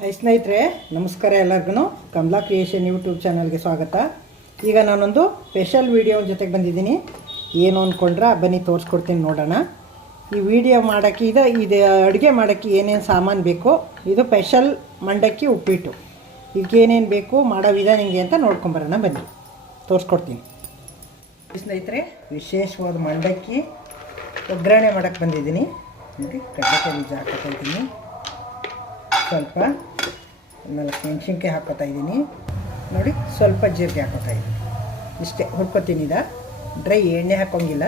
ಸ್ನೇಹಿತರೆ, ನಮಸ್ಕಾರ ಎಲ್ಲರಿಗೂ ಕಮಲಾ ಕ್ರಿಯೇಷನ್ ಯೂಟ್ಯೂಬ್ ಚಾನಲ್ಗೆ ಸ್ವಾಗತ. ಈಗ ನಾನೊಂದು ಸ್ಪೆಷಲ್ ವೀಡಿಯೋ ಜೊತೆಗೆ ಬಂದಿದ್ದೀನಿ. ಏನು ಅಂದ್ಕೊಂಡ್ರೆ ಬನ್ನಿ ತೋರಿಸ್ಕೊಡ್ತೀನಿ ನೋಡೋಣ. ಈ ವಿಡಿಯೋ ಮಾಡೋಕ್ಕೆ, ಇದು ಇದು ಅಡುಗೆ ಮಾಡೋಕ್ಕೆ ಏನೇನು ಸಾಮಾನು ಬೇಕು, ಇದು ಸ್ಪೆಷಲ್ ಮಂಡಕ್ಕಿ ಉಪ್ಪಿಟ್ಟು. ಏನೇನು ಬೇಕು, ಮಾಡೋ ವಿಧಾನ ಹಿಂಗೆ ಅಂತ ನೋಡ್ಕೊಂಬರೋಣ ಬನ್ನಿ. ತೋರಿಸ್ಕೊಡ್ತೀನಿ. ಸ್ನೇಹಿತರೆ, ವಿಶೇಷವಾದ ಮಂಡಕ್ಕಿ ಒಗ್ಗರಣೆ ಮಾಡೋಕ್ಕೆ ಬಂದಿದ್ದೀನಿ. ನೋಡಿ ಹಾಕೋತಾ ಇದ್ದೀನಿ. ಸ್ವಲ್ಪ ನಾಲ್ಕು ಮೆಣಸಿನ್ಕಾಯಿ ಹಾಕೋತಾ ಇದ್ದೀನಿ. ನೋಡಿ, ಸ್ವಲ್ಪ ಜೀರಿಗೆ ಹಾಕೋತಾ ಇದ್ದೀನಿ. ಇಷ್ಟೇ ಹುಡ್ಕೋತೀನಿ ಇದ ಡ್ರೈ ಎಣ್ಣೆ ಹಾಕೋಂಗಿಲ್ಲ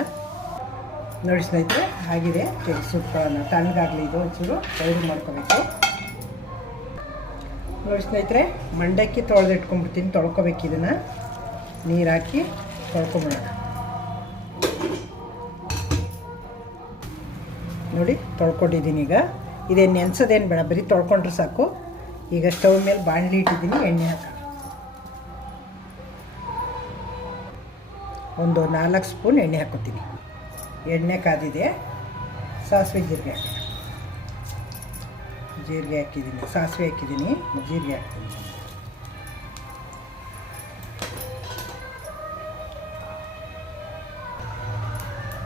ನೋಡಿ ಸ್ನೇಹಿತರೆ, ಆಗಿದೆ. ಸ್ವಲ್ಪ ತಣ್ಣಗಾಗಲಿ ಇದು ಒಂಚೂರು ಪೌಡ್ರ್ ಮಾಡ್ಕೋಬೇಕು. ನೋಡಿ ಸ್ನೇಹಿತರೆ, ಮಂಡಕ್ಕಿ ತೊಳೆದಿಟ್ಕೊಂಡ್ಬಿಡ್ತೀನಿ, ತೊಳ್ಕೊಬೇಕು ಇದನ್ನು. ನೀರು ಹಾಕಿ ತೊಳ್ಕೊಂಬಿಡೋಣ. ನೋಡಿ, ತೊಳ್ಕೊಂಡಿದ್ದೀನಿ ಈಗ. ಇದೇನು ನೆನ್ಸೋದೇನು ಬೇಡ, ಬರೀ ತೊಳ್ಕೊಂಡ್ರೆ ಸಾಕು. ಈಗ ಸ್ಟವ್ ಮೇಲೆ ಬಾಣಲಿ ಇಟ್ಟಿದ್ದೀನಿ, ಎಣ್ಣೆ ಹಾಕ. ಒಂದು ನಾಲ್ಕು ಸ್ಪೂನ್ ಎಣ್ಣೆ ಹಾಕೋತೀನಿ ಎಣ್ಣೆ ಕಾದಿದೆ. ಸಾಸಿವೆ ಜೀರಿಗೆ. ಹಾಕಿ ಜೀರಿಗೆ ಹಾಕಿದ್ದೀನಿ, ಸಾಸಿವೆ ಹಾಕಿದ್ದೀನಿ, ಜೀರಿಗೆ ಹಾಕ್ತೀನಿ.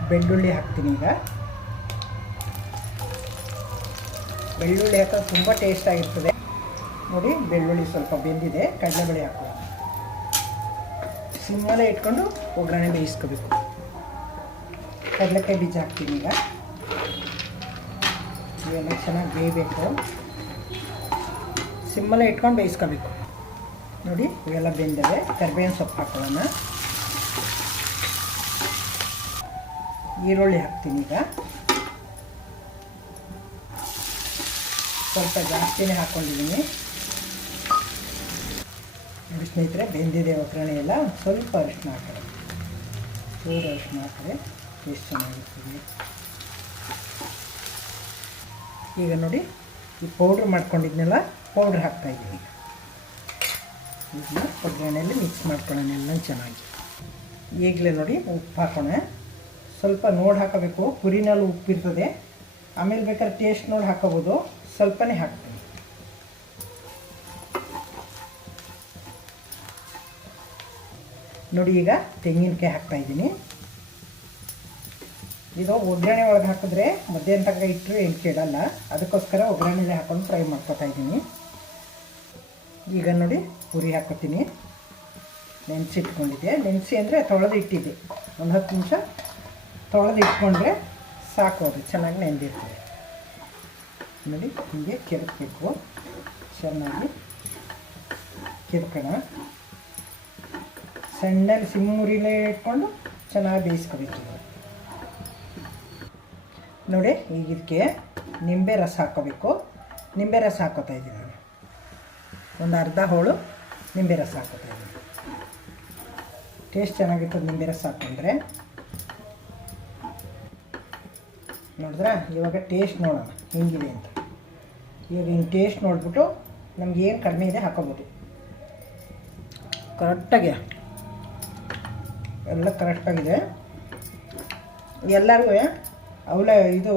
ಬೆಳ್ಳುಳ್ಳಿ ಹಾಕ್ತೀನಿ ಈಗ. ಬೆಳ್ಳುಳ್ಳಿ ಹಾಕೋದು ತುಂಬ ಟೇಸ್ಟ್ ಆಗಿರ್ತದೆ. ನೋಡಿ, ಬೆಳ್ಳುಳ್ಳಿ ಸ್ವಲ್ಪ ಬೆಂದಿದೆ, ಕಡಲೆಬೇಳೆ ಹಾಕೋ ಸಿಮ್ಮಲ್ಲೇ ಇಟ್ಕೊಂಡು ಒಗ್ಗರಣೆ ಬೇಯಿಸ್ಕೋಬೇಕು. ಕಡಲೆಕಾಯಿ ಬೀಜ ಹಾಕ್ತೀನಿ ಈಗ. ಇವೆಲ್ಲ ಚೆನ್ನಾಗಿ ಬೇಯಬೇಕು. ಸಿಮ್ಮಲ್ಲೇ ಇಟ್ಕೊಂಡು ಬೇಯಿಸ್ಕೋಬೇಕು. ನೋಡಿ, ಇವೆಲ್ಲ ಬೆಂದಿದೆ. ಕರಿಬೇವಿನ ಸೊಪ್ಪು ಹಾಕೊಳ್ಳೋಣ ಈರುಳ್ಳಿ ಹಾಕ್ತೀನಿ ಈಗ. ಸ್ವಲ್ಪ ಜಾಸ್ತಿನೇ ಹಾಕ್ಕೊಂಡಿದ್ದೀನಿ ನೋಡಿ ಸ್ನೇಹಿತರೆ, ಬೆಂದಿದೆ ಒಗ್ಗರಣೆ ಎಲ್ಲ. ಸ್ವಲ್ಪ ಅರಿಶಿನ ಹಾಕ್ತಾರೆ ಚೂರು ಅರಿಶಿನ ಹಾಕಿದ್ರೆ ಟೇಸ್ಟ್ ಚೆನ್ನಾಗಿರ್ತದೆ. ಈಗ ನೋಡಿ, ಈ ಪೌಡ್ರ್ ಮಾಡ್ಕೊಂಡಿದ್ನೆಲ್ಲ ಪೌಡ್ರ್ ಹಾಕ್ತಾಯಿದ್ದೀನಿ ಇದನ್ನ ಒಗ್ಗರಣೆಯಲ್ಲಿ ಮಿಕ್ಸ್ ಮಾಡ್ಕೊಳ್ಳೋಣ ಎಲ್ಲ ಚೆನ್ನಾಗಿ. ಈಗಲೇ ನೋಡಿ ಉಪ್ಪು ಹಾಕೋಣ. ಸ್ವಲ್ಪ ನೋಡಿ ಹಾಕಬೇಕು. ಪುರಿನಲ್ಲಿ ಉಪ್ಪಿರ್ತದೆ. ಆಮೇಲೆ ಬೇಕಾದ್ರೆ ಟೇಸ್ಟ್ ನೋಡಿ ಹಾಕೋಬೋದು. ಸ್ವಲ್ಪನೇ ಹಾಕ್ತೀನಿ. ನೋಡಿ ಈಗ ತೆಂಗಿನಕಾಯಿ ಹಾಕ್ತಾ ಇದ್ದೀನಿ. ಇದು ಒಗ್ಗರಣೆ ಒಳಗೆ ಹಾಕಿದ್ರೆ ಮಧ್ಯಾಹ್ನ ತನಕ ಇಟ್ಟರೆ ಏನು ಕೇಳಲ್ಲ. ಅದಕ್ಕೋಸ್ಕರ ಒಗ್ಗರಣೆಲೆ ಹಾಕೊಂಡು ಫ್ರೈ ಮಾಡ್ಕೊತಾ ಇದ್ದೀನಿ. ಈಗ ನೋಡಿ ಪುರಿ ಹಾಕೋತೀನಿ ನೆನೆಸಿ ಇಟ್ಕೊಂಡಿದ್ದೆ. ನೆನೆಸಿ ಅಂದರೆ ತೊಳೆದು ಇಟ್ಟಿದ್ದೆ. ಒಂದು ಹತ್ತು ನಿಮಿಷ ತೊಳೆದು ಇಟ್ಕೊಂಡ್ರೆ ಸಾಕು ಅದು. ಚೆನ್ನಾಗಿ ನೆಂದಿರ್ತದೆ. ನೋಡಿ ಹೀಗೆ ಕೆರಕಬೇಕು. ಚೆನ್ನಾಗಿ ಕೆರ್ಕೋಣ. ಸಣ್ಣಲ್ಲಿ ಸಿಮ್ಮೂರಿಲೇ ಇಟ್ಕೊಂಡು ಚೆನ್ನಾಗಿ ಬೇಯಿಸ್ಕೋಬೇಕು. ನೋಡಿ, ಈಗ ನಿಂಬೆ ರಸ ಹಾಕೋಬೇಕು ನಿಂಬೆ ರಸ ಹಾಕೋತಾ ಇದ್ದೀನಿ ನಾನು. ಒಂದು ಅರ್ಧ ಹೋಳು ನಿಂಬೆ ರಸ ಹಾಕೋತಾ ಇದ್ದೀನಿ. ಟೇಸ್ಟ್ ಚೆನ್ನಾಗಿತ್ತು ನಿಂಬೆ ರಸ ಹಾಕೊಂಡ್ರೆ ನೋಡಿದ್ರಾ? ಇವಾಗ ಟೇಸ್ಟ್ ನೋಡೋಣ, ಹೆಂಗಿದೆ ಅಂತ. ಇವಾಗ ಹಿಂಗೆ ಟೇಸ್ಟ್ ನೋಡಿಬಿಟ್ಟು ನಮ್ಗೆ ಏನು ಕಡಿಮೆ ಇದೆ ಹಾಕೋಬೋದು. ಕರೆಕ್ಟಾಗಿ ಎಲ್ಲ ಕರೆಕ್ಟಾಗಿದೆ ಎಲ್ಲರಿಗೂ, ಅವಳ ಇದು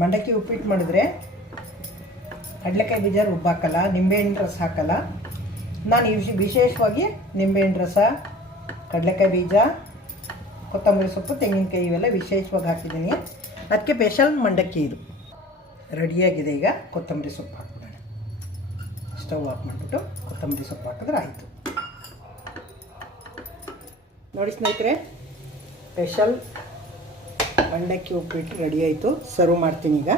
ಮಂಡಕ್ಕಿ ಉಪ್ಪಿಟ್ಟು ಮಾಡಿದ್ರೆ ಕಡಲೆಕಾಯಿ ಬೀಜ ರುಬ್ಬಾಕಲ್ಲ ನಿಂಬೆಹಣ್ಣು ರಸ ಹಾಕಲ್ಲ. ನಾನು ವಿಶ್ ವಿಶೇಷವಾಗಿ ನಿಂಬೆಹಣ್ಣು ರಸ, ಕಡಲೆಕಾಯಿ ಬೀಜ, ಕೊತ್ತಂಬರಿ ಸೊಪ್ಪು, ತೆಂಗಿನಕಾಯಿ ಇವೆಲ್ಲ ವಿಶೇಷವಾಗಿ ಹಾಕಿದ್ದೀನಿ. ಅದಕ್ಕೆ ಸ್ಪೆಷಲ್ ಮಂಡಕ್ಕಿ ಇದು. ರೆಡಿಯಾಗಿದೆ ಈಗ ಕೊತ್ತಂಬರಿ ಸೊಪ್ಪು ಹಾಕ್ಬಿಡೋಣ. ಸ್ಟವ್ ಆಫ್ ಮಾಡಿಬಿಟ್ಟು ಕೊತ್ತಂಬರಿ ಸೊಪ್ಪು ಹಾಕಿದ್ರೆ ಆಯಿತು. ನೋಡಿ ಸ್ನೇಹಿತರೆ, ಸ್ಪೆಷಲ್ ಮಂಡಕ್ಕಿ ಉಪ್ಪಿಟ್ಟು ರೆಡಿ ಆಯಿತು. ಸರ್ವ್ ಮಾಡ್ತೀನಿ ಈಗ.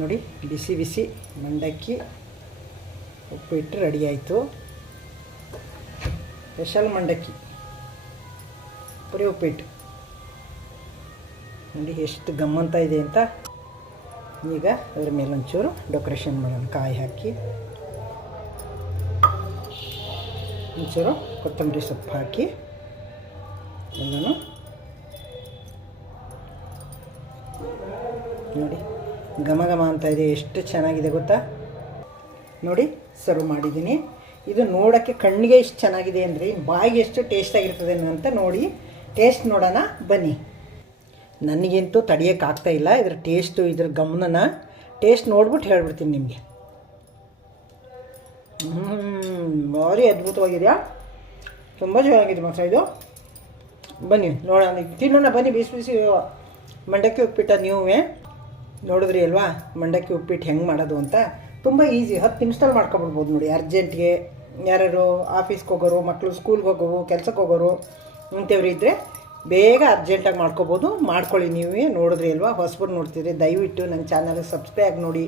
ನೋಡಿ, ಬಿಸಿ ಬಿಸಿ ಮಂಡಕ್ಕಿ ಉಪ್ಪಿಟ್ಟು ರೆಡಿ ಆಯಿತು. ಸ್ಪೆಷಲ್ ಮಂಡಕ್ಕಿ, ಪುರಿ ಉಪ್ಪಿಟ್ಟು. ನೋಡಿ ಎಷ್ಟು ಗಮ್ಮಂತ ಇದೆ ಅಂತ. ಈಗ ಅದ್ರ ಮೇಲೆ ಒಂಚೂರು ಡೆಕೋರೇಷನ್ ಮಾಡೋಣ, ಕಾಯಿ ಹಾಕಿ. ಒಂಚೂರು ಕೊತ್ತಂಬರಿ ಸೊಪ್ಪು ಹಾಕಿ. ಎಲ್ಲನೂ ನೋಡಿ ಘಮ ಘಮ ಅಂತ ಇದೆ, ಎಷ್ಟು ಚೆನ್ನಾಗಿದೆ ಗೊತ್ತಾ? ನೋಡಿ ಸರ್ವ್ ಮಾಡಿದ್ದೀನಿ. ಇದು ನೋಡೋಕ್ಕೆ ಕಣ್ಣಿಗೆ ಎಷ್ಟು ಚೆನ್ನಾಗಿದೆ ಅಂದರೆ ಬಾಯಿಗೆ ಎಷ್ಟು ಟೇಸ್ಟಾಗಿರ್ತದೆ ಅಂತ ನೋಡಿ ಟೇಸ್ಟ್ ನೋಡೋಣ ಬನ್ನಿ. ನನಗಂತೂ ತಡಿಯೋಕ್ಕಾಗ್ತಾ ಇಲ್ಲ. ಇದ್ರ ಟೇಸ್ಟು, ಇದ್ರ ಗಮನನ ಟೇಸ್ಟ್ ನೋಡ್ಬಿಟ್ಟು ಹೇಳ್ಬಿಡ್ತೀನಿ ನಿಮಗೆ. ಭಾರಿ ಅದ್ಭುತವಾಗಿದೆಯಾ? ತುಂಬ ಚೆನ್ನಾಗಿದೆ ಮಾತ್ರ ಇದು. ಬನ್ನಿ, ನೋಡೋಣ. ತಿನ್ನೋಣ, ಬನ್ನಿ, ಬಿಸಿ ಬಿಸಿ ಮಂಡಕ್ಕಿ ಉಪ್ಪಿಟ್ಟ ನೀವೇ. ನೋಡಿದ್ರಿ ಅಲ್ವಾ? ಮಂಡಕ್ಕಿ ಉಪ್ಪಿಟ್ಟು ಹೆಂಗೆ ಮಾಡೋದು ಅಂತ. ತುಂಬ ಈಸಿ, ಹತ್ತು ನಿಮಿಷದಲ್ಲಿ ಮಾಡ್ಕೊಬಿಡ್ಬೋದು ನೋಡಿ. ಅರ್ಜೆಂಟ್ಗೆ ಯಾರ್ಯಾರು ಆಫೀಸ್ಗೆ ಹೋಗೋರು ಮಕ್ಕಳು ಸ್ಕೂಲ್ಗೆ ಹೋಗೋರು, ಕೆಲ್ಸಕ್ಕೆ ಹೋಗೋರು, ಇಂಥವ್ರು ಇದ್ದರೆ ಬೇಗ ಅರ್ಜೆಂಟಾಗಿ ಮಾಡ್ಕೋಬೋದು. ಮಾಡ್ಕೊಳ್ಳಿ ನೀವೇ. ನೋಡಿದ್ರಿ ಅಲ್ವಾ? ಹೊಸಬರು ನೋಡ್ತಿದ್ರೆ ದಯವಿಟ್ಟು ನನ್ನ ಚಾನಲ್ ಸಬ್ಸ್ಕ್ರೈಬ್ ನೋಡಿ.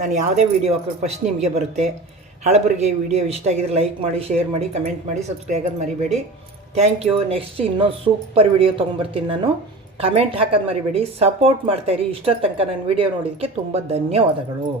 ನಾನು ಯಾವುದೇ ವೀಡಿಯೋ ಹಾಕಿದ್ರು ಫಸ್ಟ್ ನಿಮಗೆ ಬರುತ್ತೆ. ಹಳಬರಿಗೆ ವಿಡಿಯೋ ಇಷ್ಟ ಆಗಿದ್ರೆ ಲೈಕ್ ಮಾಡಿ ಶೇರ್ ಮಾಡಿ ಕಮೆಂಟ್ ಮಾಡಿ ಸಬ್ಸ್ಕ್ರೈಬ್ ಆಗೋದು ಮರಿಬೇಡಿ. ಥ್ಯಾಂಕ್ ಯು ನೆಕ್ಸ್ಟ್ ಇನ್ನೊಂದು ಸೂಪರ್ ವಿಡಿಯೋ ತೊಗೊಂಬರ್ತೀನಿ ನಾನು. ಕಮೆಂಟ್ ಹಾಕೋದು ಮರಿಬೇಡಿ. ಸಪೋರ್ಟ್ ಮಾಡ್ತಾಯಿರಿ ಇಷ್ಟೊತ್ತು ತನಕ ನನ್ನ ವಿಡಿಯೋ ನೋಡಿದ್ದಕ್ಕೆ ತುಂಬ ಧನ್ಯವಾದಗಳು.